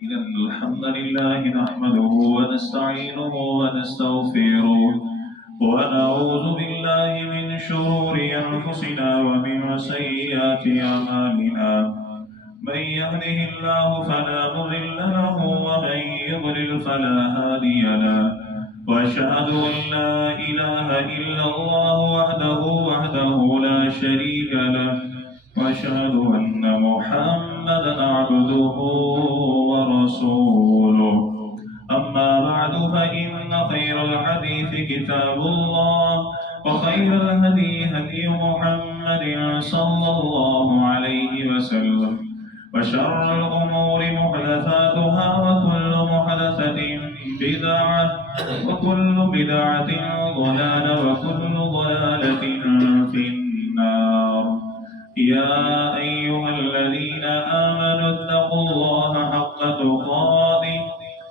الحمد لله نحمده ونستعينه ونستغفره ونعوذ بالله من شرور أنفسنا ومن سيئات أعمالنا من يهده الله فلا مضل له ومن يضلل فلا هادي له وأشهد أن لا إله إلا الله وحده لا شريك له وأشهد أن محمدا عبده ورسوله أما بعد فإن خير الحديث كتاب الله وخير الهدي هدي محمد صلى الله عليه وسلم وشر الأمور محدثاتها وكل محدثة بدعة وكل بدعة ضلالة وكل ضلالة في النار يا أيها الذين آمنوا اتقوا الله حق تقاته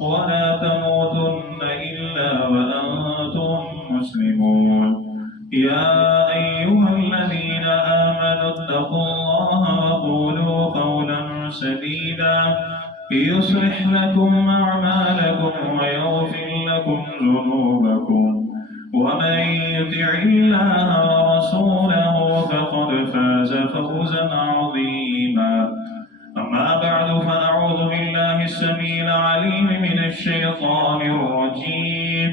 ولا تموتن إلا وأنتم مسلمون يا أيها الذين آمنوا اتقوا الله وقولوا قولا سديدا يصلح لكم أعمالكم ويغفر لكم ذنوبكم ومن يطع الله ورسوله فقد فاز فوزا عظيما أما بعد فأعوذ بالله السميع العليم من الشيطان الرجيم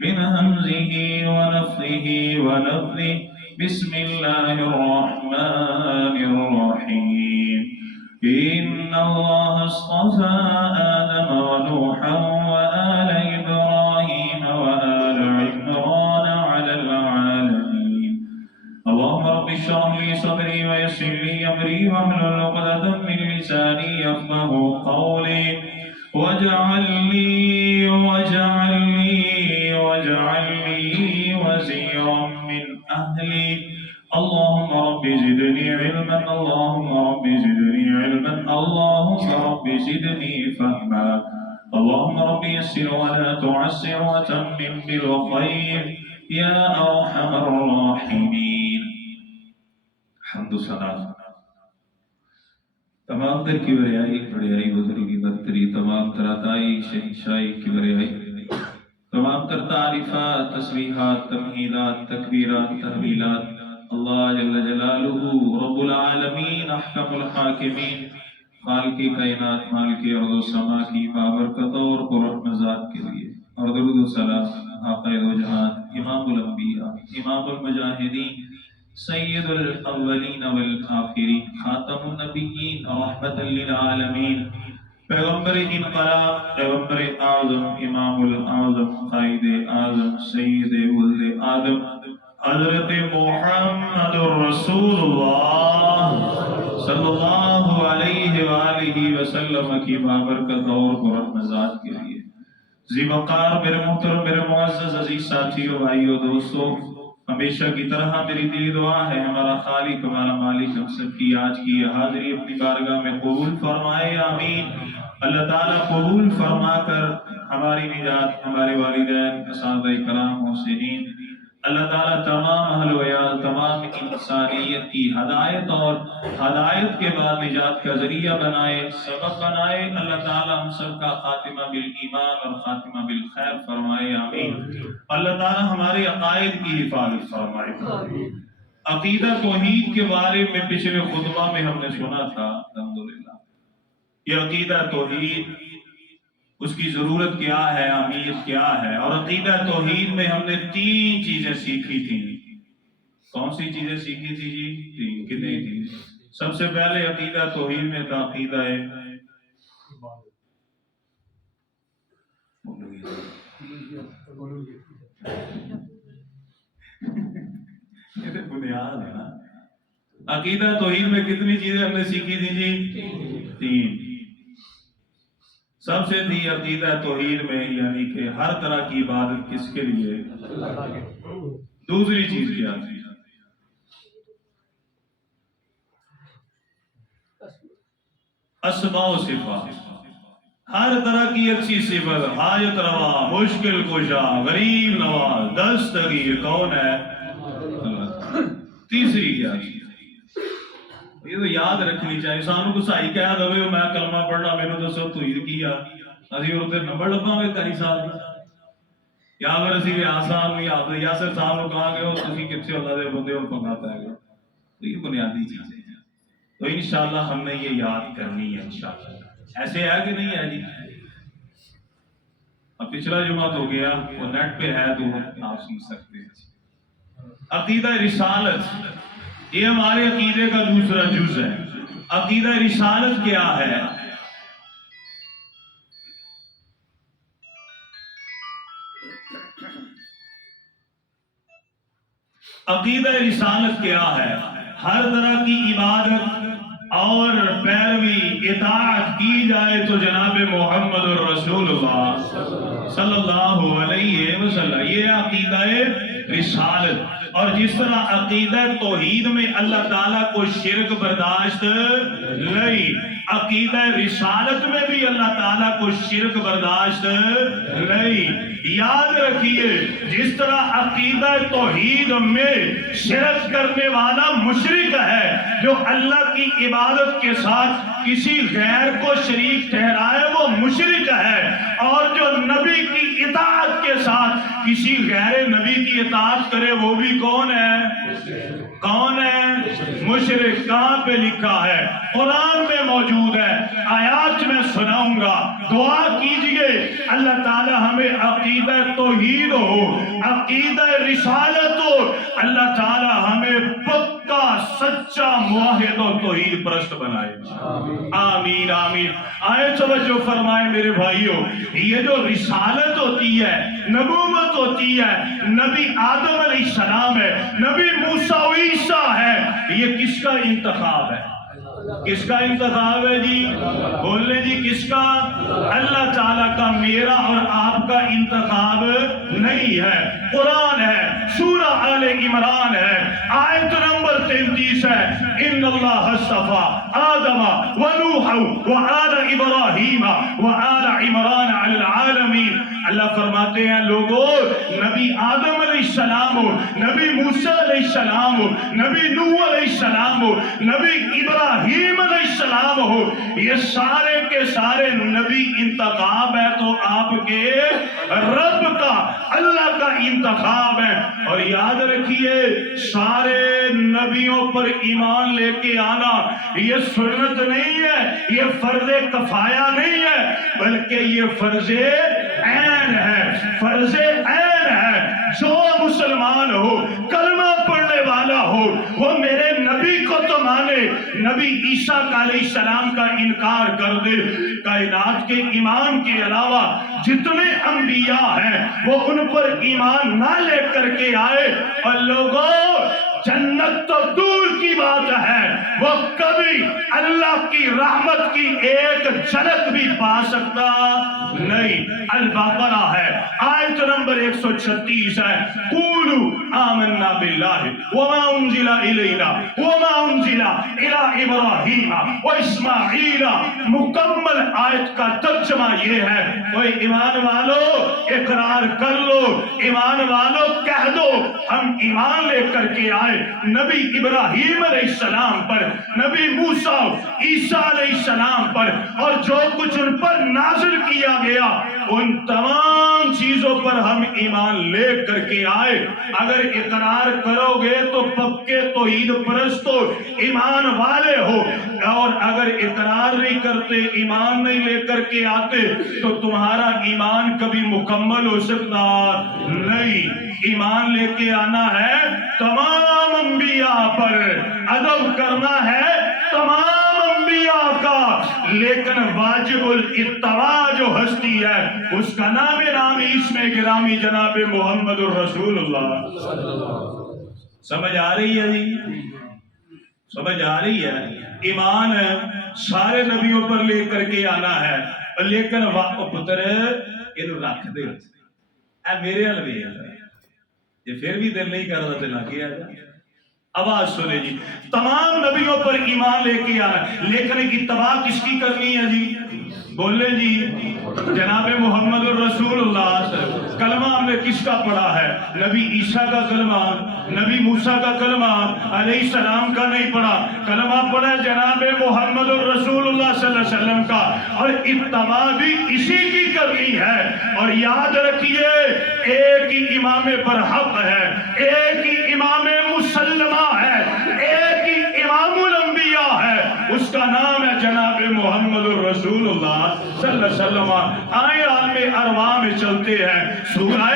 من همزه ونفثه ونفثه بسم الله الرحمن الرحيم إن الله اصطفى آدم ونوحا وآل إبراهيم وآل عمران على العالمين اللهم رب اشرح لي صدري ويسر لي أمري واحلل عقدة من لساني يفقهوا قولي واجعل لي وزيرا من أهلي اللهم رب زدني علما اللهم رب زدني علما اللهم رب زدني فهما اللهم رب يسر ولا تعسر وتمم بالخير يا أرحم الراحمين حمد صلاة تمام در کی بریائی بڑیائی بزرگی برتری تمام تراتائی شہنشائی کی بریائی تمام تر تعریفات تسبیحات تمہیدات تکبیرات تحویلات اللہ جل جلالہ رب العالمین احکم الحاکمین خالق کائنات مالک ارض و سما کی بابرکت اور قرآن ذات کے لیے اور درود و سلام آقا دو جہان امام الانبیاء امام المجاہدین سید الاولین والآخرین خاتم النبیین رحمت للعالمین پیغمبر انقلاب پیغمبر اعظم امام الاعظم قائد اعظم سید ولد آدم حضرت محمد رسول اللہ صلی اللہ علیہ وآلہ وسلم کی بابرکت اور قرآن ذات کے لیے ذی وقار میرے محترم میرے معزز عزیز ساتھیوں بھائیوں دوستوں ہمیشہ کی طرح میری دلی دعا ہے ہمارا خالق ہمارا مالک ہم سب کی آج کی یہ حاضری اپنی بارگاہ میں قبول فرمائے آمین اللہ تعالیٰ قبول فرما کر ہماری نجات ہمارے والدین اساتذہ کرام محسنین اللہ تعالیٰ تمام اہل و عیال تمام انسانیت کی ہدایت اور ہدایت کے بعد نجات کا ذریعہ بنائے سبب بنائے اللہ تعالیٰ ہم سب کا خاتمہ بالایمان اور خاتمہ بالخیر فرمائے آمین اللہ تعالیٰ ہمارے عقائد کی حفاظت فرمائے عقیدہ توحید کے بارے میں پچھلے خطبہ میں ہم نے سنا تھا الحمدللہ یہ عقیدہ توحید اس کی ضرورت کیا ہے اہمیت کیا ہے اور عقیدہ توحید میں ہم نے 3 چیزیں سیکھی تھیں کون سی چیزیں سیکھی تھی جی 3 کتنی تھی سب سے پہلے عقیدہ توحید میں تھا عقیدہ ہے یہ تو بنیاد ہے نا عقیدہ توحید میں کتنی چیزیں ہم نے سیکھی تھی جی 3 سب سے تھی عقیدہ توحید میں یعنی کہ ہر طرح کی عبادت کس کے لیے دوسری چیز کیا تھی اسماء و صفات ہر طرح کی اچھی صفت حاجت روا مشکل کشا غریب نواز دستگیر کون ہے اللہ تیسری کیا یہ تو یاد رکھنی چاہیے. سانو کو صحیح کہہ دے میں کلمہ پڑھنا مینوں دسو توحید کی آ اسی اور تے نمبر لباں گے کاری صاحب یا اگر اسی ریاض صاحب نہیں آپ یاسر صاحب کو کہا گے تسی کتنے اللہ دے بندے ہو پنگا پے گا. تو یہ بنیادی چیزیں ہیں. تو انشاءاللہ ہم نے یہ یاد کرنی ہے انشاءاللہ. ایسے ہے کہ نہیں ہے جی؟ اب پچھلا جمعہ ہو گیا وہ نیٹ پہ ہے تو آپ سن سکتے ہیں. عقیدہ رسالت یہ ہمارے عقیدے کا دوسرا جز ہے. عقیدہ رسالت کیا ہے؟ عقیدہ رسالت کیا ہے؟ ہر طرح کی عبادت اور پیروی اطاعت کی جائے تو جناب محمد الرسول اللہ صلی اللہ علیہ وسلم یہ عقیدہ رسالت. اور جس طرح عقیدہ توحید میں اللہ تعالیٰ کو شرک برداشت نہیں، عقیدہ رسالت میں بھی اللہ تعالیٰ کو شرک برداشت نہیں. یاد رکھیے جس طرح عقیدہ توحید میں شرک کرنے والا مشرک ہے جو اللہ کی عبادت کے ساتھ کسی غیر کو شریک ٹھہرائے وہ مشرک ہے، اور جو نبی کی اطاعت کے ساتھ کسی غیر نبی کی اطاعت کرے وہ بھی کون ہے؟ کون ہے؟ مشرک. کہاں پہ لکھا ہے؟ قرآن میں موجود ہے. آیات میں سناؤں گا، دعا کیجئے اللہ تعالی ہمیں عقیدہ توحید ہو، عقیدہ رسالت ہو، اللہ تعالی ہمیں پکا سچا موحد و توحید پرست بنائے. آمین آمین. آئے توجہ فرمائے میرے بھائیوں، یہ جو رسالت ہوتی ہے، نبوت ہوتی ہے، نبی آدم علیہ السلام ہے، نبی موسیٰ و عیسیٰ ہے، یہ کس کا انتخاب ہے؟ کس کا انتخاب ہے جی؟ بولنے جی کس کا؟ اللہ تعالیٰ کا. میرا اور آپ کا انتخاب نہیں ہے. قرآن ہے، سورہ آل عمران ہے، آیت نمبر 33 ہے. ان اللہ اصطفیٰ آدم و نوح و آل ابراہیم و آل عمران علی العالمین. اللہ فرماتے ہیں لوگوں نبی آدم علیہ السلام ہو، نبی موسیٰ علیہ السلام ہو، نبی نوح علیہ السلام ہو، نبی ابراہیم علیہ السلام ہو، یہ سارے کے سارے نبی انتخاب ہے تو آپ کے رب کا اللہ کا انتخاب ہے. اور یاد رکھیے سارے نبیوں پر ایمان لے کے آنا یہ سنت نہیں ہے، یہ فرض کفایہ نہیں ہے، بلکہ یہ فرض عین ہے. فرض عین ہے. جو مسلمان ہو، کلمہ پڑھنے والا ہو، وہ میرے نبی کو تو مانے، نبی عیسیٰ علیہ السلام کا انکار کر دے. کائنات کے ایمان کے علاوہ جتنے انبیاء ہیں وہ ان پر ایمان نہ لے کر کے آئے، اور لوگوں جنت تو دور کی بات ہے وہ کبھی اللہ کی رحمت کی ایک جھلک بھی پا سکتا نہیں. البقرہ ہے، آیت نمبر 136 ہے. قولوا آمنا باللہ وما انزل الینا وما انزل الی ابراہیم واسماعیل. مکمل آیت کا ترجمہ یہ ہے کوئی ایمان والو اقرار کر لو، ایمان والو کہہ دو ہم ایمان لے کر کے آئے نبی ابراہیم علیہ السلام پر، نبی موسیٰ عیسیٰ علیہ السلام پر، اور جو کچھ ان پر نازل کیا گیا ان تمام چیزوں پر ہم ایمان لے کر کے آئے. اگر اقرار کرو گے تو پکے توحید پرست ہو، ایمان والے ہو، اور اگر اقرار نہیں کرتے، ایمان نہیں لے کر کے آتے تو تمہارا ایمان کبھی مکمل ہو سکتا نہیں. ایمان لے کے آنا ہے تمام انبیاء پر، ادب کرنا ہے تمام انبیاء کا، لیکن واجب الاتباع جو ہستی ہے اس کا نام اسم گرامی جناب محمد الرسول اللہ. سمجھ آ رہی ہے جی؟ سمجھ آ رہی ہے؟ ایمان سارے نبیوں پر لے کر کے آنا ہے، لیکن پتر یہ رکھ دے اے میرے الوی ہے، یہ پھر بھی دل نہیں کر رہا دل آگے آ جائے. آواز سنے جی، تمام نبیوں پر ایمان لے کے آنا، لیکن اتباع کس کی کرنی ہے جی؟ بولے جی جناب محمد الرسول اللہ کلمہ ہم نے کس کا پڑھا ہے؟ نبی عیسیٰ کا کلمہ، نبی موسیٰ کا کلمہ علیہ السلام کا نہیں پڑھا، کلمہ پڑھا جناب محمد الرسول اللہ صلی اللہ علیہ وسلم کا، اور اتباع بھی اسی کی کرنی ہے۔ اور یاد رکھیے ایک ہی امام برحق ہے، ایک ہی امام مسلمہ ہے، ایک ہی امام الانبیاء ہے، اس کا نام ہے جناب محمد الرسول اللہ صلی اللہ علیہ وسلم۔ آئے عالم ارواح میں چلتے ہیں، سورہ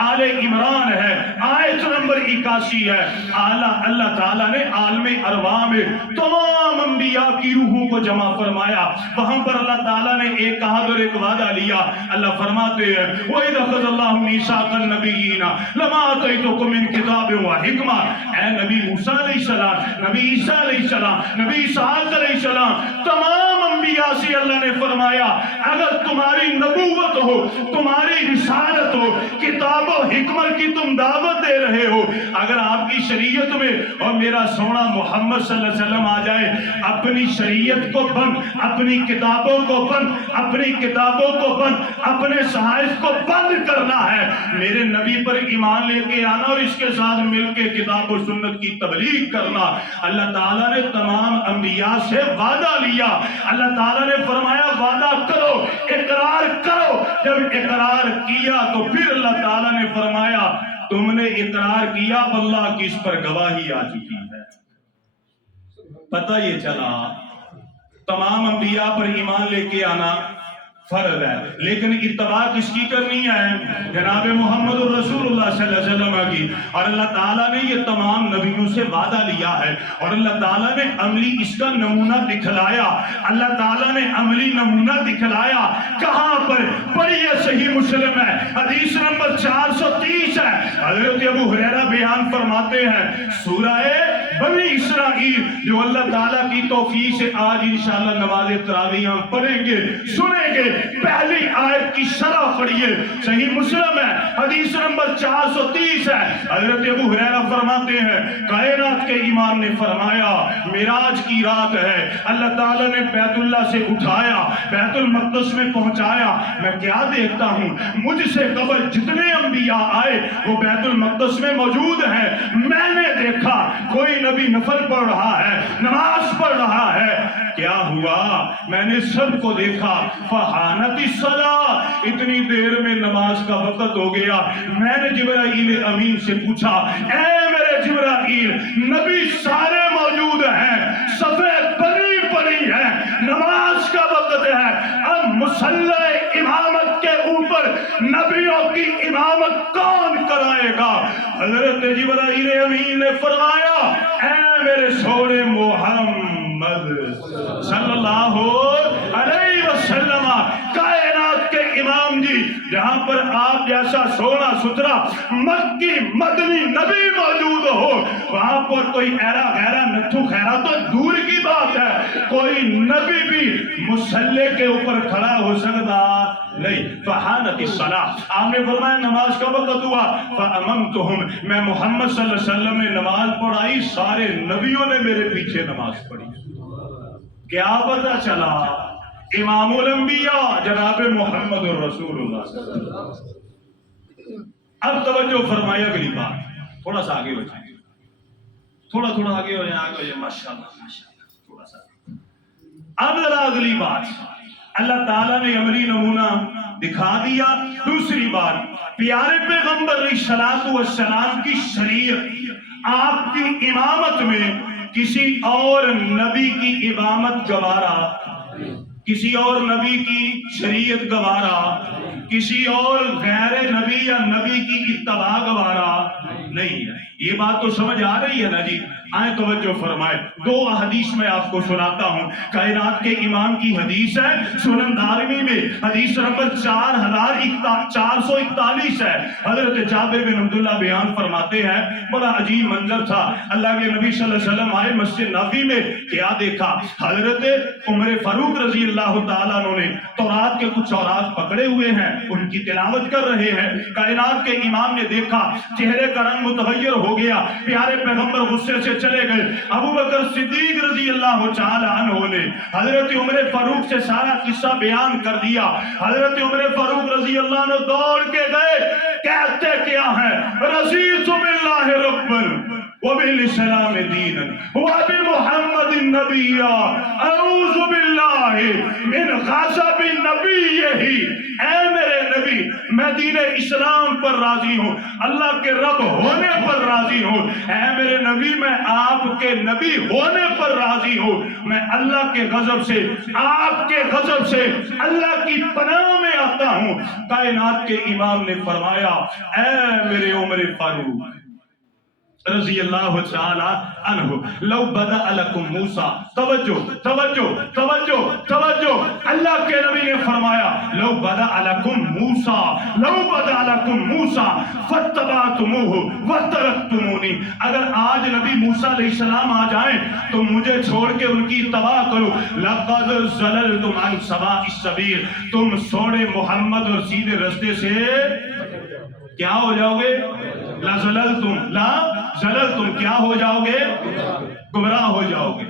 آل عمران ہے، آیت نمبر 81 ہے۔ اللہ تعالیٰ نے عالم ارواح میں تمام انبیاء کی روحوں کو جمع فرمایا، وہاں پر اللہ تعالیٰ نے ایک عہد اور ایک وعدہ لیا۔ اللہ فرماتے ہیں وَإِذْ أَخَذَ اللَّهُ مِيثَاقَ النَّبِيِّينَ لَمَا آتَيْتُكُم مِّن كِتَابٍ وَحِكْمَةٍ، اے نبی موسیٰ علیہ السلام، نبی عیسیٰ علیہ السلام، نبی اسحاق علیہ السلام، تمام انبیاء سے اللہ نے فرمایا اگر تمہاری نبوت ہو، تمہاری رسالت ہو، کتاب و حکمت کی تم دعوت دے رہے ہو، اگر آپ کی شریعت میں اور میرا سونا محمد صلی اللہ علیہ وسلم آ جائے، اپنی شریعت کو بند، اپنی کتابوں کو بند، اپنی کتابوں کو بند، اپنے صحائف کو بند کرنا ہے، میرے نبی پر ایمان لے کے آنا اور اس کے ساتھ مل کے کتاب و سنت کی تبلیغ کرنا۔ اللہ تعالیٰ نے تمام انبیاء سے وعدہ لیا، اللہ تعالیٰ نے فرمایا وعدہ کرو، اقرار کرو۔ جب اقرار کیا تو پھر اللہ تعالیٰ نے فرمایا تم نے اقرار کیا، اللہ کی اس پر گواہی آ چکی ہے۔ پتہ یہ چلا تمام انبیاء پر ایمان لے کے آنا فرض ہے، لیکن اتباع کس کی کرنی ہے؟ جناب محمد الرسول اللہ صلی اللہ علیہ وسلم کی۔ اور اللہ تعالیٰ نے یہ تمام نبیوں سے وعدہ لیا ہے، اور اللہ تعالیٰ نے عملی اس کا نمونہ دکھلایا، اللہ تعالیٰ نے عملی نمونہ دکھلایا۔ کہاں پر؟ پڑھیے صحیح مسلم ہے، حدیث نمبر 430 ہے، حضرت ابو ہریرہ بیان فرماتے ہیں سورہ بنی اسرائیل جو اللہ تعالیٰ کی توفیق سے آج انشاءاللہ نماز تراویح ہم پڑھیں گے، سنیں گے۔ پہلی آیت کی شرح پڑھیے، صحیح مسلم ہے، حدیث نمبر 430 ہے، حضرت ابو ہریرہ فرماتے ہیں کائنات کے امام نے فرمایا معراج کی رات ہے، اللہ تعالیٰ نے بیت اللہ سے اٹھایا، بیت المقدس میں پہنچایا، میں کیا دیکھتا ہوں مجھ سے قبل جتنے انبیاء آئے وہ بیت المقدس میں موجود ہیں، میں نے دیکھا کوئی نبی نفل پڑھ رہا ہے، نماز پڑھ رہا ہے، کیا ہوا؟ میں نے سب کو دیکھا، فحانت الصلاۃ، اتنی دیر میں نماز کا وقت ہو گیا۔ میں نے جبرائیل امین سے پوچھا اے میرے جبرائیل، نبی سارے موجود ہیں، صفیں بنی پڑی ہیں، نماز کا وقت ہے، اب مصلی امامت کے اوپر نبیوں کی امامت کون کرائے گا؟ حضرت جبرائیل امین نے فرمایا اے میرے سونے محمد صلی اللہ علیہ وسلم، کائنات کے امام جی، جہاں پر آپ جیسا سونا ستھرا مکی مدنی نبی موجود ہو، وہاں پر کوئی ایرا غیرہ نتھو خیرہ تو دور کی بات ہے، کوئی نبی بھی مصلی کے اوپر کھڑا ہو سکتا نہیں۔ فحانت الصلاۃ، آپ نے فرمایا نماز کا وقت ہوا، فاممتہم، میں محمد صلی اللہ علیہ وسلم نے نماز پڑھائی، سارے نبیوں نے میرے پیچھے نماز پڑھی۔ کیا پتہ چلا؟ امام الانبیاء جناب محمد الرسول اللہ صلی اللہ علیہ وسلم۔ اب توجہ فرمائے اگلی بات، تھوڑا سا آگے ہو جائیں، تھوڑا آگے ہو جائیں، ماشاءاللہ تھوڑا سا۔ اب ذرا اگلی بات، اللہ تعالیٰ نے عملی نمونہ دکھا دیا۔ دوسری بات، پیارے پیغمبر علیہ الصلوۃ والسلام کی شریعت، آپ کی امامت میں کسی اور نبی کی امامت گوارا، کسی اور نبی کی شریعت گوارا، کسی اور غیر نبی یا نبی کی اتباع گوارا نہیں ہے۔ یہ بات تو سمجھ آ رہی ہے نا جی؟ آئیں توجہ فرمائے، دو حدیث میں آپ کو سناتا ہوں۔ کائنات کے امام کی حدیث ہے، سنن دارمی میں حدیث نمبر 4441 ہے۔ حضرت جابر بن عبداللہ بیان فرماتے ہیں بڑا عجیب منظر تھا، اللہ کے نبی صلی اللہ علیہ وسلم آئے مسجد نبوی میں، کیا دیکھا؟ حضرت عمر فاروق رضی اللہ تعالیٰ عنہ نے تورات کے کچھ اورات پکڑے ہوئے ہیں، ان کی تلاوت کر رہے ہیں۔ کائنات کے امام نے دیکھا چہرے کا رنگ متغیر ہو ہو گیا. پیارے پیغمبر غصے سے چلے گئے. ابو بکر صدیق رضی اللہ تعالی عنہ نے حضرت عمر فاروق سے سارا قصہ بیان کر دیا. حضرت عمر فاروق رضی اللہ عنہ دوڑ کے گئے. کہتے کیا ہے؟ رضیت باللہ ربا وبالاسلام دینا وبمحمد نبیا اعوذ باللہ من غضب نبیہ. اے میرے نبی میں دین اسلام پر راضی ہوں, اللہ کے رب ہونے پر راضی ہوں. اے میرے نبی میں آپ کے نبی ہونے پر راضی ہوں. میں اللہ کے غضب سے, آپ کے غضب سے اللہ کی پناہ میں آتا ہوں. کائنات کے امام نے فرمایا اے میرے عمر فاروق رضی اللہ تعالی عنہ, لو بدأ لکم موسیٰ, توجہ توجہ توجہ توجہ, اللہ کے نبی نے فرمایا لو بدأ لکم موسیٰ, لو بدأ لکم موسیٰ فاتبعتموہ وترکتمونی. اگر آج نبی موسیٰ علیہ السلام آ جائیں تو مجھے چھوڑ کے ان کی اتباع کرو. لقد زللتم عن سواء السبیل, تم سوڑے محمد اور سیدھے رستے سے کیا ہو جاؤ گے؟ لا زللتم, لا زللتم, کیا ہو جاؤ گے؟ گمراہ ہو جاؤ گے.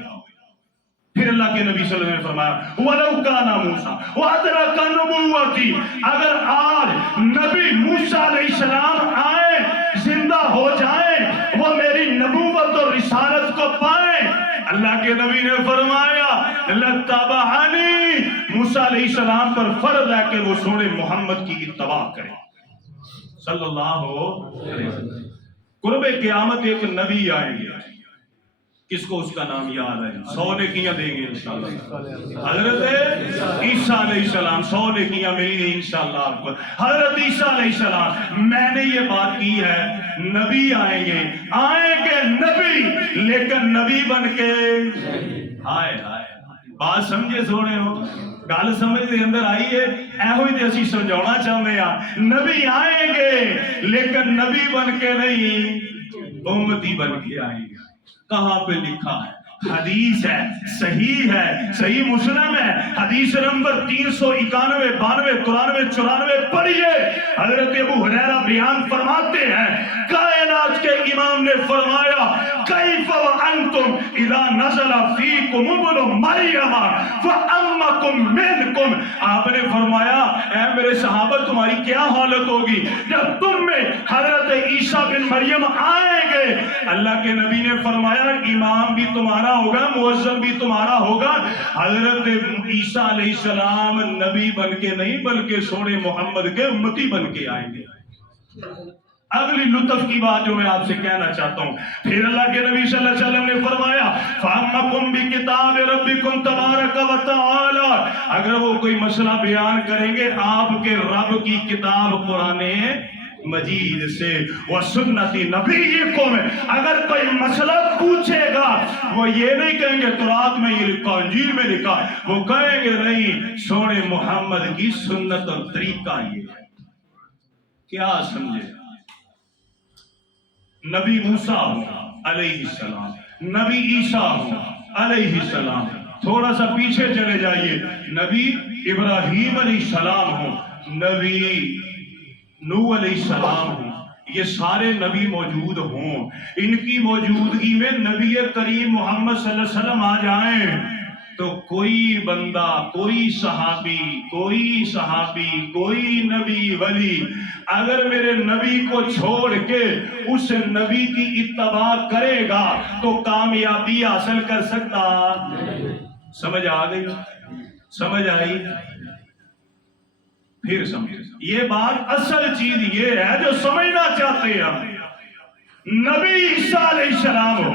پھر اللہ کے نبی صلی اللہ علیہ وسلم نے فرمایا وَلَوْ كَانَ مُوسَىٰ وَأَدْرَكَ نُبُوَّتِي, اگر آج نبی موسیٰ علیہ السلام آئیں, زندہ ہو جائیں, وہ میری نبوت اور رسالت کو پائیں, اللہ کے نبی نے فرمایا لَتَّبَعَنِي, موسیٰ علیہ السلام پر فرض ہے کہ وہ سونے محمد کی اتباع کریں صلی اللہ علیہ وسلم. قرب قیامت ایک نبی آئیں گے, کس کو اس کا نام یاد ہے؟ 100 نیکیاں دیں گے انشاءاللہ. حضرت عیسیٰ علیہ السلام, 100 نیکیاں ملیں گی انشاءاللہ آپ کو. حضرت عیسیٰ علیہ السلام, میں نے یہ بات کی ہے, نبی آئیں گے نبی, لیکن نبی بن کے, ہائے ہائے بات سمجھے سونے ہو, گل سمجھ دے اندر آئی ہے, ایہو ہی تے اسی سمجھانا چاہتے ہیں. نبی آئیں گے لیکن نبی بن کے نہیں, امتی بن کے آئیں گے. کہاں پہ لکھا ہے؟ حدیث ہے, صحیح ہے, صحیح مسلم ہے, حدیث نمبر 391, 92, 93, 94 پڑھیے. حضرت ابو ہریرہ بیان فرماتے ہیں کائنات کے امام نے فرمایا کیف وانتم اذا نزل فیکم ابن مریم فامکم منکم. آپ نے فرمایا اے میرے صحابہ تمہاری کیا حالت ہوگی جب تم میں حضرت عیسیٰ بن مریم آئیں گے. اللہ کے نبی نے فرمایا امام بھی تمہارا ہوگا, مؤذن بھی تمہارا ہوگا. حضرت عیسیٰ علیہ السلام نبی بن کے نہیں بلکہ سونے محمد کے امتی بن کے آئیں گے. اگلی لطف کی بات جو میں آپ سے کہنا چاہتا ہوں, پھر اللہ کے نبی صلی اللہ علیہ وسلم نے فرمایا فَأَمَّكُمْ بِكِتَابِ رَبِّكُمْ تَبَارَكَ وَتَعَالَى, اگر وہ کوئی مسئلہ بیان کریں گے آپ کے رب کی کتاب قرآن مجید سے, وَسُنَّتِ نَبِيِّكُمْ, اگر کوئی مسئلہ پوچھے گا وہ یہ نہیں کہیں گے تورات میں یہ لکھا, انجیل میں لکھا, وہ کہیں گے نہیں سونے محمد کی سنت اور طریقہ یہ ہے. کیا سمجھے؟ نبی موسیٰ علیہ السلام, نبی عیسیٰ علیہ السلام, تھوڑا سا پیچھے چلے جائیے, نبی ابراہیم علیہ السلام ہوں, نبی نوح علیہ السلام ہوں, یہ سارے نبی موجود ہوں. ان کی موجودگی میں نبی کریم محمد صلی اللہ علیہ وسلم آ جائیں تو کوئی بندہ, کوئی صحابی, کوئی نبی ولی اگر میرے نبی کو چھوڑ کے اس نبی کی اتباع کرے گا تو کامیابی حاصل کر سکتا. سمجھ آ گئی؟ سمجھ آئی؟ پھر سمجھ. یہ بات اصل چیز یہ ہے جو سمجھنا چاہتے ہیں ہم. نبی عیسیٰ علیہ السلام ہو,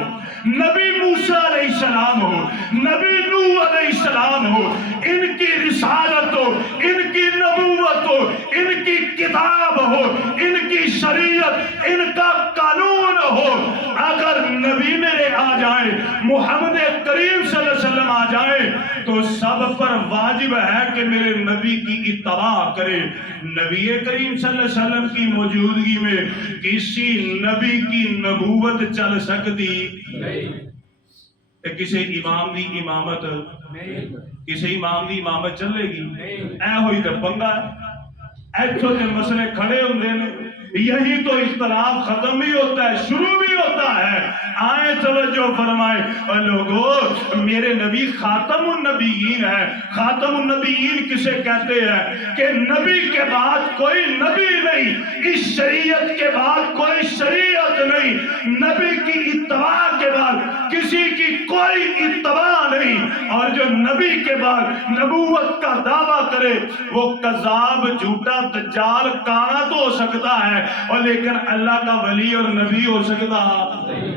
نبی موسیٰ علیہ السلام ہو, نبی نوح علیہ السلام ہو, ان کی رسالت ہو, ان کی نبوت ہو, ان کی کتاب ہو, ان کی شریعت, ان کا قانون ہو, اگر نبی میرے آ جائیں, محمد کریم صلی اللہ علیہ وسلم آ جائیں تو سب پر واجب ہے کہ میرے نبی کی اتباع کرے. نبی کریم صلی اللہ علیہ وسلم کی موجودگی میں کسی نبی کی نبوت چل سکتی کسی امام دی امامت, کسی امام دی امامت چلے گی؟ اے ہوئی تے پنگا, ایتھوں تے مسئلے کھڑے ہوندے نے, یہی تو اختلاف ختم بھی ہوتا ہے, شروع بھی ہوتا ہے. آئے توجہ فرمائے اور لوگوں میرے نبی خاتم النبیین ہے. خاتم النبیین کسے کہتے ہیں کہ نبی کے بعد کوئی نبی نہیں, اس شریعت کے بعد کوئی شریعت نہیں, نبی کی اتباع کے بعد کسی کی کوئی اتباع نہیں. اور جو نبی کے بعد نبوت کا دعویٰ کرے وہ کذاب, جھوٹا, دجال, کانا تو ہو سکتا ہے اور لیکن اللہ کا ولی اور نبی ہو سکتا.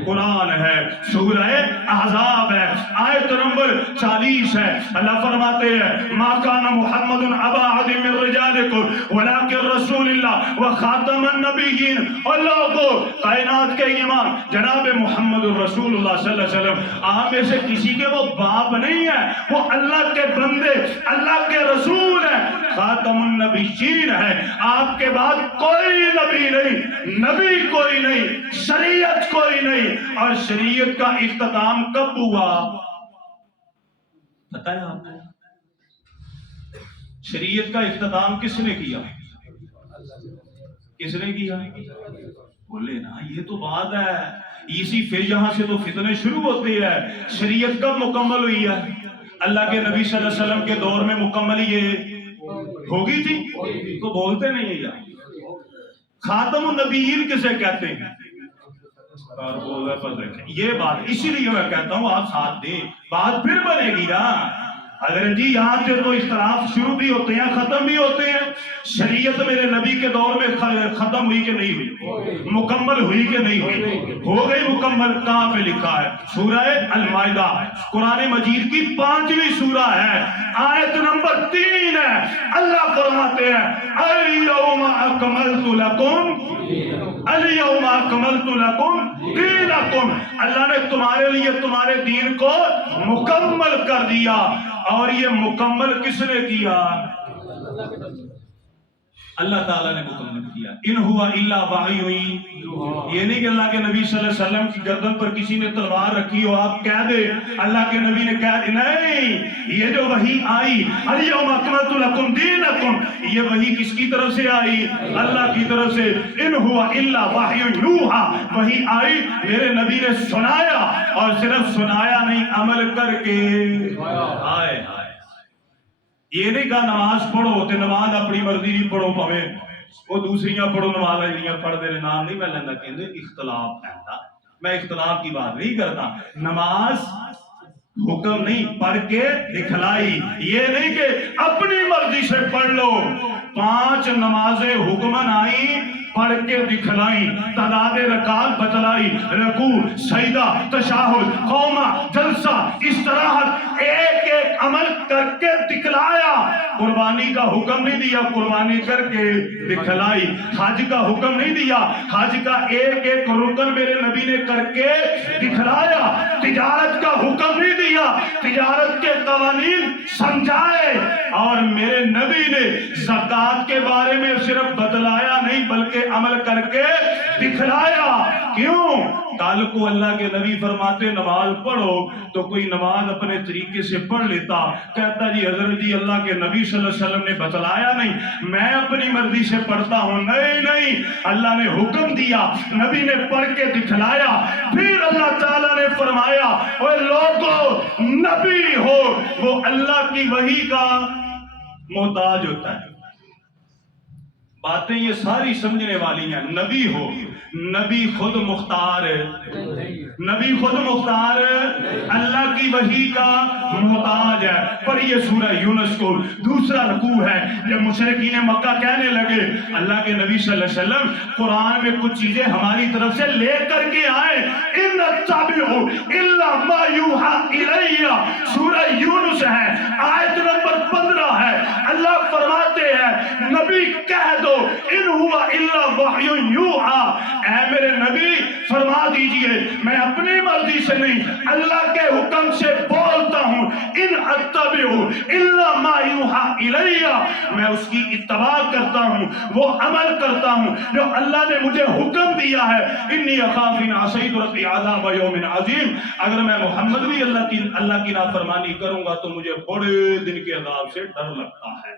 قرآن ہے, سورہ احزاب ہے, آیت نمبر 40 ہے. اللہ فرماتے ہیں ما کان محمد ابا احد من رجالکم ولکن رسول اللہ وخاتم النبیین. اور لوگوں کائنات کے ایمان جناب محمد رسول اللہ صلی اللہ علیہ وسلم آپ میں سے کسی کے وہ باپ نہیں ہے, وہ اللہ کے بندے, اللہ کے رسول ہیں, خاتم النبیین ہے. آپ کے بعد کوئی نبی نہیں, نبی کوئی نہیں, شریعت کوئی نہیں. اور شریعت کا اختتام کب ہوا پتہ ہے آپ کو؟ شریعت کا اختتام کس نے کیا؟ کس نے کیا؟ بولے نا, یہ تو بات ہے. اسی پھر یہاں سے تو فتنے شروع ہوتے ہیں. شریعت کب مکمل ہوئی ہے؟ اللہ کے نبی صلی اللہ علیہ وسلم کے دور میں مکمل یہ ہوگی تھی تو بولتے نہیں ہیں یار. خاتم النبیین کسے کہتے ہیں؟ یہ بات اسی لیے میں کہتا ہوں آپ ساتھ دیں, بات پھر بنے گی نا. اگر جی یہاں سے تو اختلاف شروع بھی ہوتے ہیں ختم بھی ہوتے ہیں. شریعت میرے نبی کے دور میں ختم ہوئی کہ نہیں ہوئی؟ مکمل ہوئی کہ نہیں ہوئی؟ ہو گئی مکمل. کہاں پہ لکھا ہے؟ سورہ المائدہ, قرآن مجید کی 5ویں سورہ ہے, آیت نمبر 3 ہے. اللہ فرماتے ہیں الیوم اکملت لکم الیوم اکملت لکم دینکم. اللہ نے تمہارے لیے تمہارے دین کو مکمل کر دیا. اور یہ مکمل کس نے کیا؟ اللہ تعالیٰ نے مکمل کیا. ان ہوا الا وحی ہوئی, یہ نہیں کہ اللہ کے نبی صلی اللہ علیہ وسلم کی گردن پر کسی نے تلوار رکھی ہو آپ کہہ دے اللہ کے نبی نے کہہ دی. نہیں, یہ جو وحی آئی الیوم اکملت لکم دینکم, یہ وحی کس کی طرف سے آئی؟ اللہ کی طرف سے. ان ہوا الا وحی یوحا, وحی آئی میرے نبی نے سنایا, اور صرف سنایا نہیں عمل کر کے آئے. یہ نہیں کہا نماز پڑھو تے نماز اپنی مرضی نہیں پڑھو پوے وہ دوسریاں پڑھو نماز لیاں پڑھ دے نام نہیں میں لینا کہندے اختلاف کہتا. میں اختلاف کی بات نہیں کرتا. نماز حکم نہیں پڑھ کے دکھلائی, یہ نہیں کہ اپنی مرضی سے پڑھ لو. 5 نمازیں حکمن آئی پڑھ کے دکھلائی, تعداد رکعات بتلائی, رکوع, سجدہ, تشہد, قومہ, جلسہ, استراحت, ایک ایک عمل کر کے دکھلایا. قربانی کا حکم نہیں دیا, قربانی کر کے دکھلائی. حج کا حکم نہیں دیا, حج کا ایک ایک رکن میرے نبی نے کر کے دکھلایا. تجارت کا حکم نہیں دیا, تجارت کے قوانین سمجھائے. اور میرے نبی نے زکوٰۃ کے بارے میں صرف بتلایا نہیں بلکہ عمل کر کے دکھلایا. کیوں؟ کل کو اللہ کے نبی فرماتے نماز پڑھو تو کوئی نماز اپنے طریقے سے پڑھ لیتا, کہتا جی حضرت جی اللہ کے نبی صلی اللہ علیہ وسلم نے بتلایا نہیں, میں اپنی مرضی سے پڑھتا ہوں. نہیں نہیں, اللہ نے حکم دیا, نبی نے پڑھ کے دکھلایا. پھر اللہ تعالیٰ نے فرمایا اے لوگو نبی ہو وہ اللہ کی وحی کا محتاج ہوتا ہے. باتیں یہ ساری سمجھنے والی ہیں. نبی ہو, نبی خود مختار ہے, نبی خود مختار اللہ کی وحی کا محتاج ہے. پر یہ سورہ یونس کو دوسرا رکوع ہے. جب مشرکین مکہ کہنے لگے اللہ کے نبی صلی اللہ علیہ وسلم قرآن میں کچھ چیزیں ہماری طرف سے لے کر کے آئے, ان اتبع الا ما یوحا الی, سورہ یونس ہے, آیت نمبر 15 ہے. اللہ فرماتے ہیں نبی کہہ دو ان ہوا الا وحی یوحا, اے میرے نبی فرما دیجئے میں اپنی مرضی سے نہیں اللہ کے حکم سے بولتا ہوں. ان اتبع الا ما یوحا الی, میں اس کی اتباع کرتا ہوں, وہ عمل کرتا ہوں جو اللہ نے مجھے حکم دیا ہے. انی اخاف ان عصیت ربی عذاب یوم عظیم, اگر میں محمد بھی اللہ کی نافرمانی کروں گا تو مجھے بڑے دن کے عذاب سے ڈر لگتا ہے.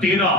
13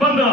15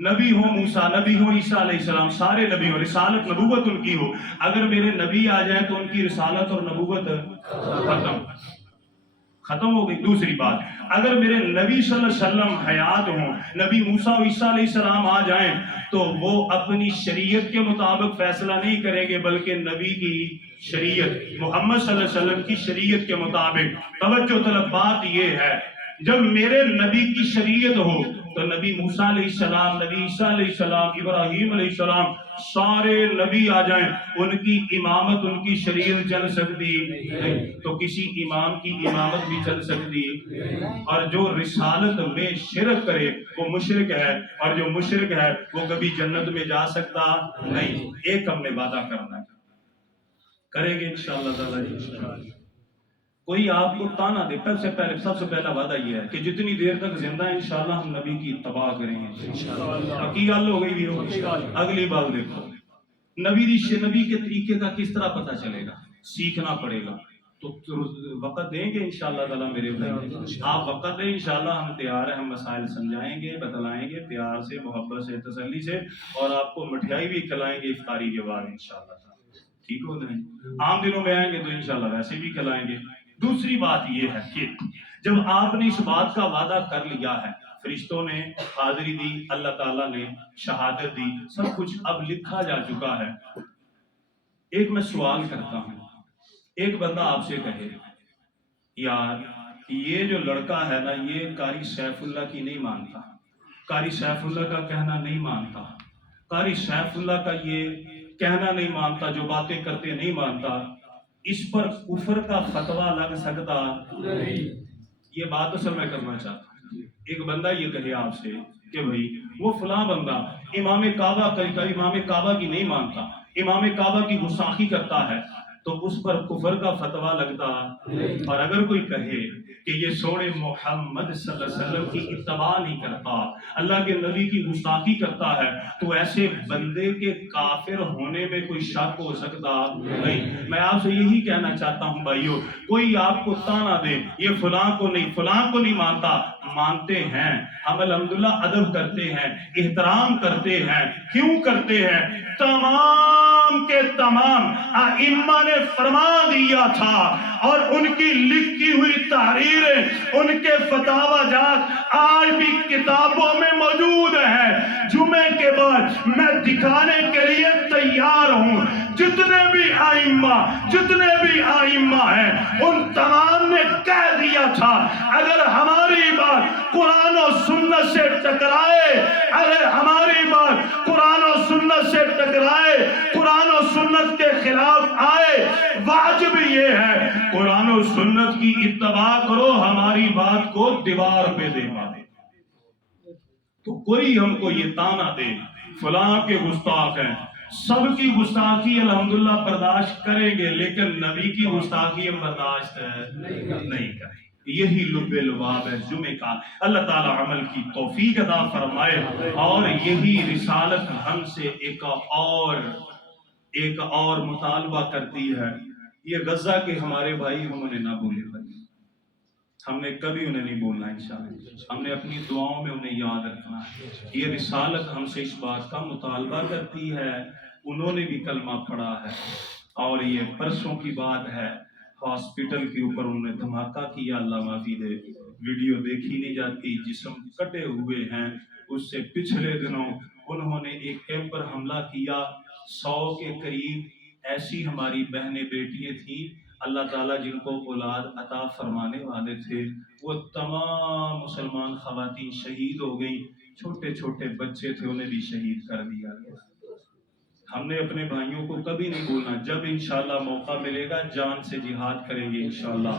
نبی ہو موسیٰ، نبی ہو عیسیٰ علیہ السلام، سارے نبی ہو، رسالت نبوت ان کی ہو، اگر میرے نبی آ جائیں تو ان کی رسالت اور نبوت ختم ہو گئی۔ دوسری بات، اگر میرے نبی صلی اللہ علیہ وسلم حیات ہوں، نبی موسیٰ و عیسیٰ علیہ السلام آ جائیں تو وہ اپنی شریعت کے مطابق فیصلہ نہیں کریں گے، بلکہ نبی کی شریعت، محمد صلی اللہ علیہ وسلم کی شریعت کے مطابق۔ توجہ طلب بات یہ ہے، جب میرے نبی کی شریعت ہو تو نبی موسیٰ علیہ السلام، نبی عیسیٰ علیہ السلام، ابراہیم علیہ السلام، سارے نبی آ جائیں، ان کی امامت، ان کی شریعت چل سکتی نہیں، تو کسی امام کی امامت بھی چل سکتی۔ اور جو رسالت میں شرک کرے وہ مشرک ہے، اور جو مشرک ہے وہ کبھی جنت میں جا سکتا نہیں۔ ایک ہم نے وعدہ کرنا ہے، کریں گے انشاءاللہ تعالی۔ کوئی آپ کو تانا دے، سب سے پہلا وعدہ یہ ہے کہ جتنی دیر تک زندہ ہیں انشاءاللہ ہم نبی کی اتباع کریں گے۔ حقیقی گل ہو گئی بھی ہو۔ اگلی بات دیکھو، نبی کے طریقے کا کس طرح پتہ چلے گا؟ سیکھنا پڑے گا۔ تو وقت دیں گے انشاءاللہ تعالی میرے بھائی، آپ وقت دیں، انشاءاللہ ہم تیار ہیں، ہم مسائل سمجھائیں گے، بتلائیں گے پیار سے، محبت سے، تسلی سے، اور آپ کو مٹھائی بھی کھلائیں گے افطاری کے بعد انشاءاللہ تعالی۔ ٹھیک ہو جائیں، عام دنوں میں آئیں گے تو انشاءاللہ ویسے بھی کھلائیں گے۔ دوسری بات یہ ہے کہ جب آپ نے اس بات کا وعدہ کر لیا ہے، فرشتوں نے حاضری دی، اللہ تعالیٰ نے شہادت دی، سب کچھ اب لکھا جا چکا ہے، ایک میں سوال کرتا ہوں، ایک بندہ آپ سے کہے یار یہ جو لڑکا ہے نا یہ قاری سیف اللہ کی نہیں مانتا، قاری سیف اللہ کا کہنا نہیں مانتا، قاری سیف اللہ کا یہ کہنا نہیں مانتا، جو باتیں کرتے نہیں مانتا، اس پر کفر کا فتویٰ لگ سکتا نہیں؟ یہ بات اصل میں کرنا چاہتا ہوں۔ ایک بندہ یہ کہے آپ سے کہ بھئی وہ فلاں بندہ امام کعبہ کی نہیں مانتا، امام کعبہ کی گستاخی کرتا ہے، تو اس پر کفر کا فتویٰ لگتا۔ اور اگر کوئی کہے کہ یہ سوڑے محمد صلی اللہ علیہ وسلم کی اتباع نہیں کرتا، اللہ کے نبی کی گستاخی کرتا ہے، تو ایسے بندے کے کافر ہونے میں کوئی شک ہو سکتا نہیں۔ میں آپ سے یہی کہنا چاہتا ہوں بھائیو، کوئی آپ کو تانا دے یہ فلاں کو نہیں مانتا، مانتے ہیں ہم الحمدللہ، ادب کرتے ہیں، احترام کرتے ہیں۔ کیوں کرتے ہیں؟ تمام کے تمام ائمہ نے فرما دیا تھا، اور ان کی لکھی ہوئی تحریریں، ان کے فتاوی جات آج بھی کتابوں میں موجود ہیں۔ جمعے کے بعد میں دکھانے کے لیے تیار ہوں، جتنے بھی ائمہ ہیں ان تمام نے کہہ دیا تھا، اگر ہماری بات قرآن و سنت سے ٹکرائے، قرآن و سنت کے خلاف آئے، واجب یہ ہے قرآن و سنت کی اتباع کرو، ہماری بات کو دیوار پہ دے دے۔ تو کوئی ہم کو یہ تانا دے فلاں کے گستاخ ہیں، سب کی گستاخی الحمدللہ برداشت کریں گے، لیکن نبی کی گستاخی ہم برداشت نہیں کریں۔ یہی لب لباب ہے جمعے کا۔ اللہ تعالی عمل کی توفیق عطا فرمائے، اور یہی رسالت ہم سے ایک اور مطالبہ کرتی ہے۔ یہ غزہ کے ہمارے بھائی انہوں نے نہ بھولے بھائی، ہم نے کبھی انہیں نہیں بولنا انشاءاللہ، ہم نے اپنی دعاؤں میں انہیں یاد رکھنا ہے۔ یہ رسالت ہم سے اس بات کا مطالبہ کرتی ہے، انہوں نے بھی کلمہ پڑھا ہے، اور یہ پرسوں کی بات ہے، ہاسپٹل کے اوپر انہوں نے دھماکہ کیا، اللہ معافی دے، ویڈیو دیکھی نہیں جاتی، جسم کٹے ہوئے ہیں۔ اس سے پچھلے دنوں انہوں نے ایک کیمپ پر حملہ کیا، 100 کے قریب ایسی ہماری بہنیں بیٹیاں تھیں، اللہ تعالیٰ جن کو اولاد عطا فرمانے والے تھے، وہ تمام مسلمان خواتین شہید ہو گئیں، چھوٹے چھوٹے بچے تھے انہیں بھی شہید کر دیا گیا۔ ہم نے اپنے بھائیوں کو کبھی نہیں بولنا، جب انشاءاللہ موقع ملے گا جان سے جہاد کریں گے، انشاءاللہ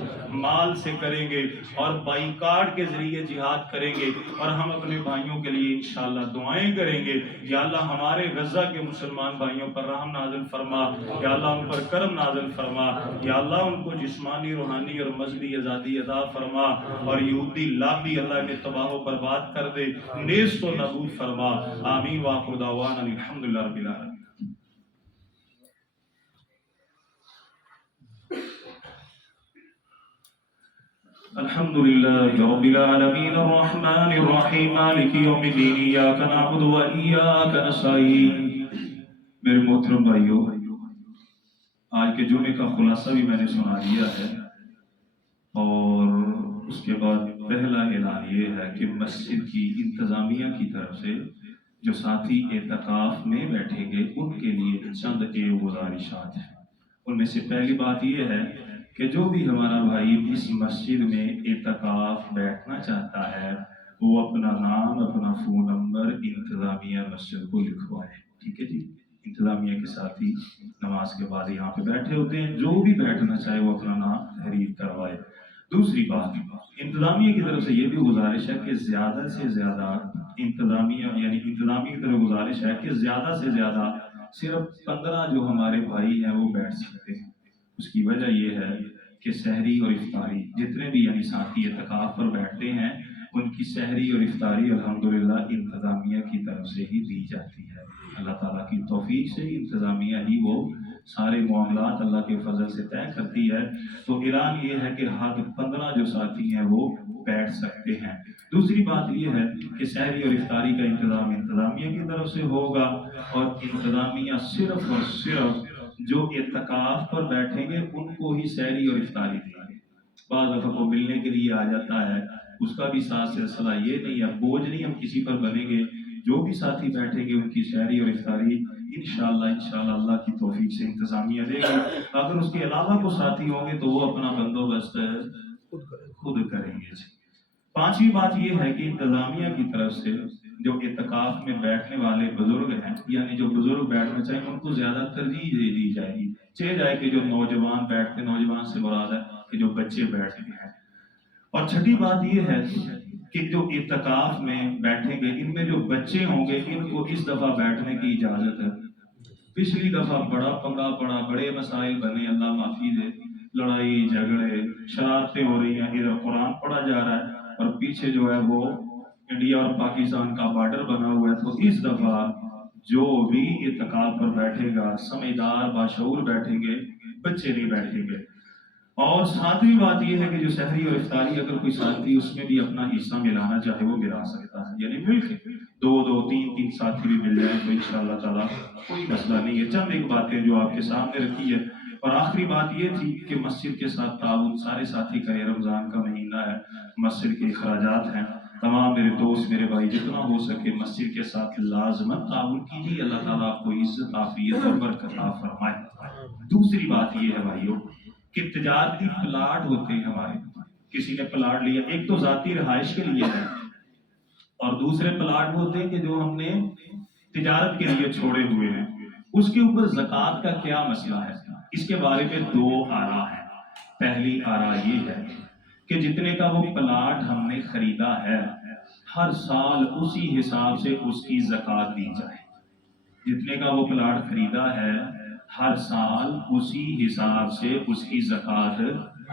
مال سے کریں گے، اور بائیکاٹ کے ذریعے جہاد کریں گے، اور ہم اپنے بھائیوں کے لیے انشاءاللہ دعائیں کریں گے۔ یا اللہ ہمارے غزہ کے مسلمان بھائیوں پر رحم نازل فرما، یا اللہ ان پر کرم نازل فرما، یا اللہ ان کو جسمانی، روحانی اور مذہبی آزادی عطا فرما، اور یہودی لابی اللہ کے تباہ و برباد کر دے، نیست و نابود فرما۔ آمین وآخر دعوانا الحمدللہ رب العالمین۔ الحمد لله رب العالمين الرحمن الرحيم مالك يوم الدين إياك نعبد وإياك نستعين. میرے محترم بھائیوں، آج کے جمعے کا خلاصہ بھی میں نے سنا دیا ہے، اور اس کے بعد پہلا اعلان یہ ہے کہ مسجد کی انتظامیہ کی طرف سے جو ساتھی اعتکاف میں بیٹھیں گے ان کے لیے چند گزارشات ہیں. ان میں سے پہلی بات یہ ہے کہ جو بھی ہمارا بھائی اس مسجد میں اعتکاف بیٹھنا چاہتا ہے وہ اپنا نام، اپنا فون نمبر انتظامیہ مسجد کو لکھوائے. ٹھیک ہے جی، انتظامیہ کے ساتھی نماز کے بعد یہاں پہ بیٹھے ہوتے ہیں، جو بھی بیٹھنا چاہے وہ اپنا نام تحریر کروائے. دوسری بات، انتظامیہ کی طرف سے یہ بھی گزارش ہے کہ زیادہ سے زیادہ انتظامیہ کی طرف گزارش ہے کہ زیادہ سے زیادہ صرف 15 جو ہمارے بھائی ہیں وہ بیٹھ سکتے ہیں. اس کی وجہ یہ ہے کہ سحری اور افطاری جتنے بھی ساتھی اعتکاف پر بیٹھتے ہیں ان کی سحری اور افطاری الحمدللہ انتظامیہ کی طرف سے ہی دی جاتی ہے. اللہ تعالیٰ کی توفیق سے انتظامیہ ہی وہ سارے معاملات اللہ کے فضل سے طے کرتی ہے. تو اعلان یہ ہے کہ حد 15 جو ساتھی ہیں وہ بیٹھ سکتے ہیں. دوسری بات یہ ہے کہ سحری اور افطاری کا انتظام انتظامیہ کی طرف سے ہوگا، اور انتظامیہ صرف اور صرف جو اعتکاف پر بیٹھیں گے ان کو ہی سحری اور افطاری دیں گے. بعض دفعہ کو ملنے کے لیے آ جاتا ہے، اس کا بھی ساتھ سلسلہ یہ نہیں ہے، بوجھ نہیں ہم کسی پر بنیں گے. جو بھی ساتھی بیٹھیں گے ان کی سحری اور افطاری انشاءاللہ اللہ کی توفیق سے انتظامیہ دے گی. اگر اس کے علاوہ کو ساتھی ہوں گے تو وہ اپنا بندوبست خود کریں گے. پانچویں بات یہ ہے کہ انتظامیہ کی طرف سے جو اعتکاف میں بیٹھنے والے بزرگ ہیں، یعنی جو بزرگ بیٹھنا چاہیں ان کو زیادہ ترجیح دے دی جائے گی. چاہے جائے کہ جو نوجوان بیٹھتے، نوجوان سے مراد ہے کہ جو بچے بیٹھتے ہیں. اور چھٹی بات یہ ہے کہ جو اعتکاف میں بیٹھیں گے ان میں جو بچے ہوں گے ان کو اس دفعہ بیٹھنے کی اجازت ہے. پچھلی دفعہ بڑا پنگا پڑا، بڑے مسائل بنے، اللہ معافی دے، لڑائی جھگڑے شرارتیں ہو رہی ہیں، ادھر قرآن پڑھا جا رہا ہے اور پیچھے جو ہے وہ انڈیا اور پاکستان کا بارڈر بنا ہوا ہے. تو اس دفعہ جو بھی اعتکاف پر بیٹھے گا سمجھدار باشعور بیٹھیں گے، بچے نہیں بیٹھیں گے. اور ساتویں بات یہ ہے کہ جو سحری اور افطاری اگر کوئی ساتھی اس میں بھی اپنا حصہ ملانا چاہے وہ ملا سکتا ہے، یعنی مل کے دو تین ساتھی بھی مل جائیں تو انشاءاللہ تعالیٰ کوئی مسئلہ نہیں ہے. چند ایک باتیں جو آپ کے سامنے رکھی ہے. اور آخری بات یہ تھی کہ مسجد کے ساتھ تعاون سارے ساتھی کریں. رمضان کا مہینہ ہے، مسجد کے اخراجات ہیں، تمام میرے دوست میرے بھائی جتنا ہو سکے مسجد کے ساتھ لازماً تعاون کیجیے. اللہ تعالیٰ آپ کو عزت، عافیت اور برکت عطا فرمائے. دوسری بات یہ ہے بھائیوں کہ تجارتی پلاٹ ہوتے ہیں ہمارے، کسی نے پلاٹ لیا، ایک تو ذاتی رہائش کے لیے ہے اور دوسرے پلاٹ ہوتے ہیں کہ جو ہم نے تجارت کے لیے چھوڑے ہوئے ہیں. اس کے اوپر زکوٰۃ کا کیا مسئلہ ہے؟ اس کے بارے میں دو آراء ہیں. پہلی آراء یہ ہے کہ جتنے کا وہ پلاٹ ہم نے خریدا ہے ہر سال اسی حساب سے اس کی زکوٰۃ دی جائے. جتنے کا وہ پلاٹ خریدا ہے ہر سال اسی حساب سے اس کی زکوٰۃ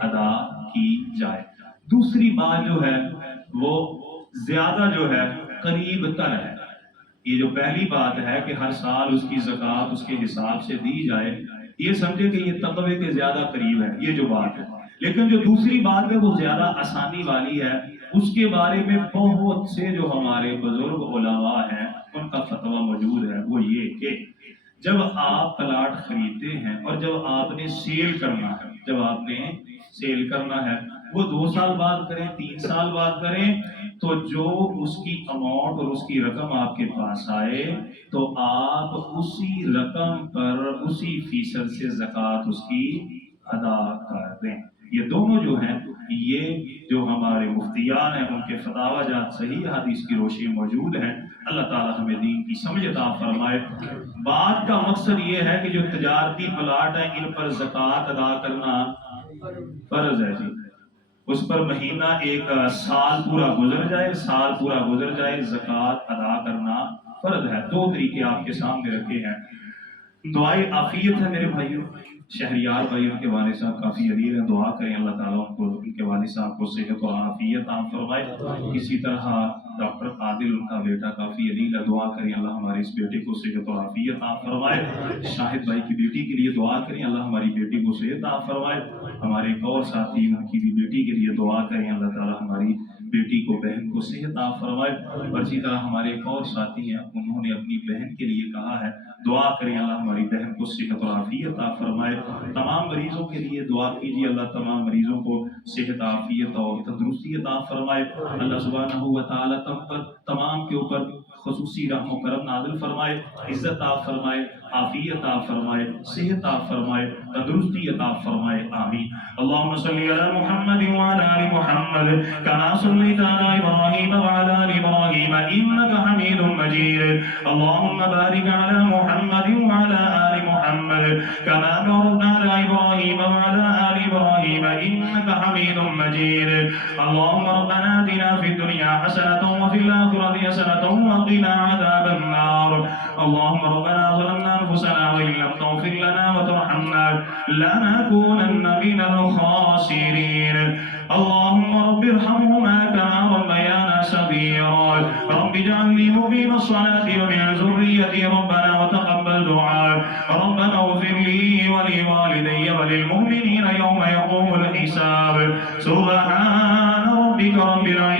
ادا کی جائے. دوسری بات جو ہے وہ زیادہ جو ہے قریب تر ہے. یہ جو پہلی بات ہے کہ ہر سال اس کی زکوٰۃ اس کے حساب سے دی جائے، یہ سمجھے کہ یہ تقوی کے زیادہ قریب ہے، یہ جو بات ہے. لیکن جو دوسری بات ہے وہ زیادہ آسانی والی ہے. اس کے بارے میں بہت سے جو ہمارے بزرگ علماء ہیں ان کا فتویٰ موجود ہے. وہ یہ کہ جب آپ پلاٹ خریدتے ہیں اور جب آپ نے سیل کرنا ہے وہ 2 سال بعد کریں، 3 سال بعد کریں، تو جو اس کی اماؤنٹ اور اس کی رقم آپ کے پاس آئے تو آپ اسی رقم پر اسی فیصد سے زکوٰۃ اس کی ادا کر دیں. یہ دونوں جو ہیں یہ جو ہمارے مفتیان ہیں ان کے فتاوی جات صحیح حدیث کی روشنی موجود ہیں. اللہ تعالیٰ ہمیں دین کی سمجھ عطا فرمائے. بات کا مقصد یہ ہے کہ جو تجارتی پلاٹ ہیں ان پر زکوٰۃ ادا کرنا فرض ہے جی. اس پر مہینہ ایک سال پورا گزر جائے زکوٰۃ ادا کرنا فرض ہے. 2 طریقے آپ کے سامنے رکھے ہیں. دعائے عافیت ہے میرے بھائیوں. شہریار بھائی ان کے والد صاحب کافی علیل ہیں، دعا کریں اللہ تعالیٰ ان کو ان کے والد صاحب کو صحت و عافیت عطا فرمائے۔ اسی طرح ڈاکٹر عادل ان کا بیٹا کافی علیل ہے، دعا کریں اللہ ہمارے اس بیٹے کو صحت و عافیت عطا فرمائے۔ شاہد بھائی کی بیٹی کے لیے دعا کریں اللہ ہماری بیٹی کو صحت عطا فرمائے۔ ہمارے ایک اور ساتھی ان کی بھی بیٹی کے لیے دعا کریں اللہ تعالیٰ ہماری بیٹی کو بہن کو صحت عطا فرمائے۔ اور اسی طرح ہمارے ایک اور ساتھی ہیں، انہوں نے اپنی بہن کے لیے کہا ہے دعا کریں اللہ ہماری بہن کو صحت اور عافیت عطا فرمائے۔ تمام مریضوں کے لیے دعا کیجیے اللہ تمام مریضوں کو صحت عافیت اور تندرستی عطا فرمائے۔ اللہ سبحانہ و تعالیٰ تمام کے اوپر خصوصی رحم و کرم نازل فرمائے، عزت عطا فرمائے، عافیت عطا فرمائے، صحت عطا فرمائے، تندرستی عطا فرمائے، آمین۔ اللهم صل على محمد وعلى آل محمد كما صليت على إبراهيم وعلى آل إبراهيم إنك حميد مجيد اللهم بارك على محمد وعلى آل محمد كما باركت على إبراهيم وعلى آل إبراهيم إنك حميد مجيد اللهم ربنا آتنا في الدنيا حسنة وفي الآخرة حسنة وقنا عذاب النار اللهم ربنا ظلمنا أنفسنا وإن لم تغفر لنا وترحمنا لنكونن من الخاسرين اللهم رب ارحمهما كما ربيانا صغيرا رب اجعلني مقيم الصلاة ومن ذريتي ربنا وتقبل دعاء ربنا اغفر لي ولوالدي وللمؤمنين يوم يقوم الحساب سبحان ربك رب العزة